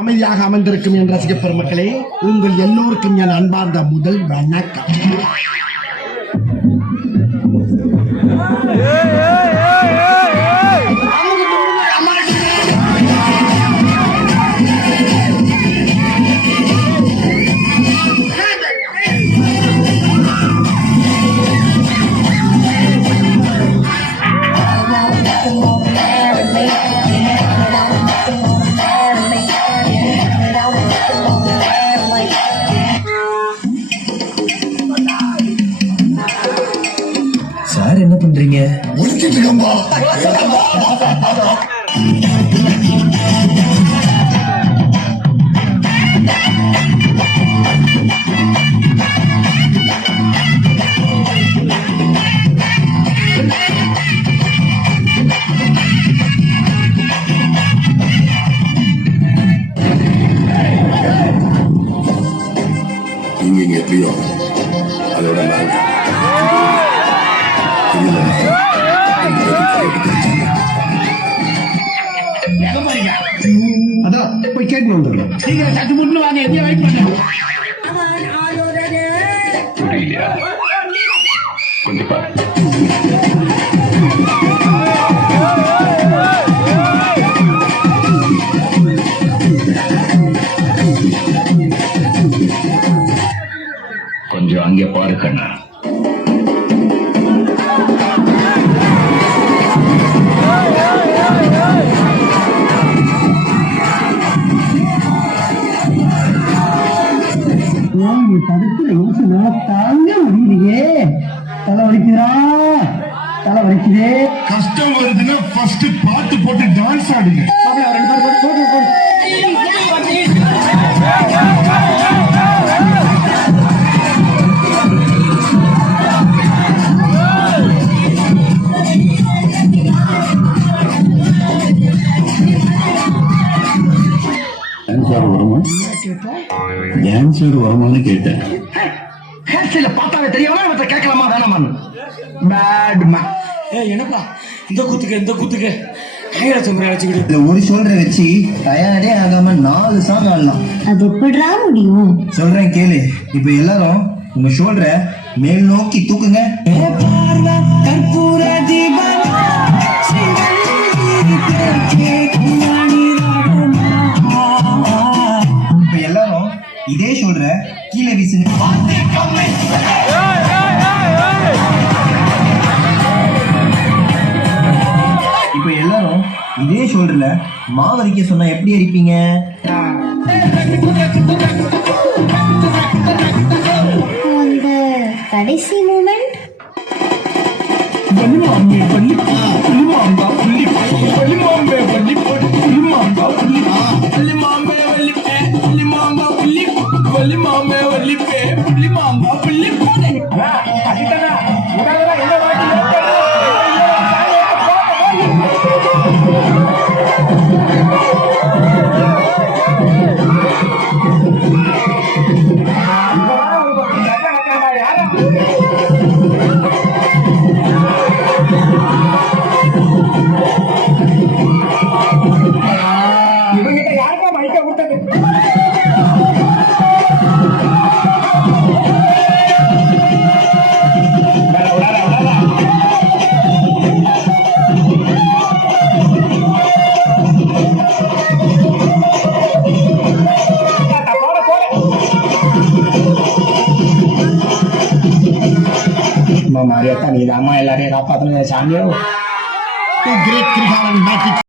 அமைதியாக அமர்ந்திருக்கும் என் ரசிக பெருமக்களே, உங்கள் எல்லோருக்கும் என் அன்பார்ந்த முதல் வணக்கம். சார் என்ன பண்றீங்க? நீங்க எப்படியோ அதோட நாங்க அதான் போய் கேட்டு வந்துடலாம். சட்டு முட்டு வாங்க, எதையும் வெயிட் பண்ண கண்டிப்பா கொஞ்சம் அங்கே பாரு கண்ணா. தாங்க முடியலையே. தலை வலிக்குதா? தலை வலிக்குதே. கஷ்டம் வருதுன்னா ஃபர்ஸ்ட் பாட்டு போட்டு டான்ஸ் ஆடுங்க. டான்ஸர் வருமானு கேட்டேன். ஹேர்ஸ்டைல பார்த்தாலே தெரியாம மற்ற கேட்கலாமா வேணாமான்னு. பேட்மா. என்னப்பா இந்த குத்துக்கு கையில சொம்பரை வச்சுக்கிட்டு இதுல ஒரு ஷோல்டரை வச்சு டயர்டே ஆகாம 4 சாங் ஆடலாம். அது எப்படிடா முடியும்? சொல்றேன் கேளு. இப்ப எல்லாரும் உங்க ஷோல்டரை மேல் நோக்கி தூக்குங்க. இப்ப எல்லாரும் இதே ஷோல்டரை கீழே வீசுங்க. இப்ப எல்லாரும் இதே ஷோல்டர்ல மாவரிக்க சொன்னா எப்படி அடிப்பீங்க? அந்த கடைசி மூமெண்ட் மாரியாத்தா, நீ அம்மா எல்லாரையும் காப்பாத்தணும் சாமியோ. கிரேட் கிரிகாலன்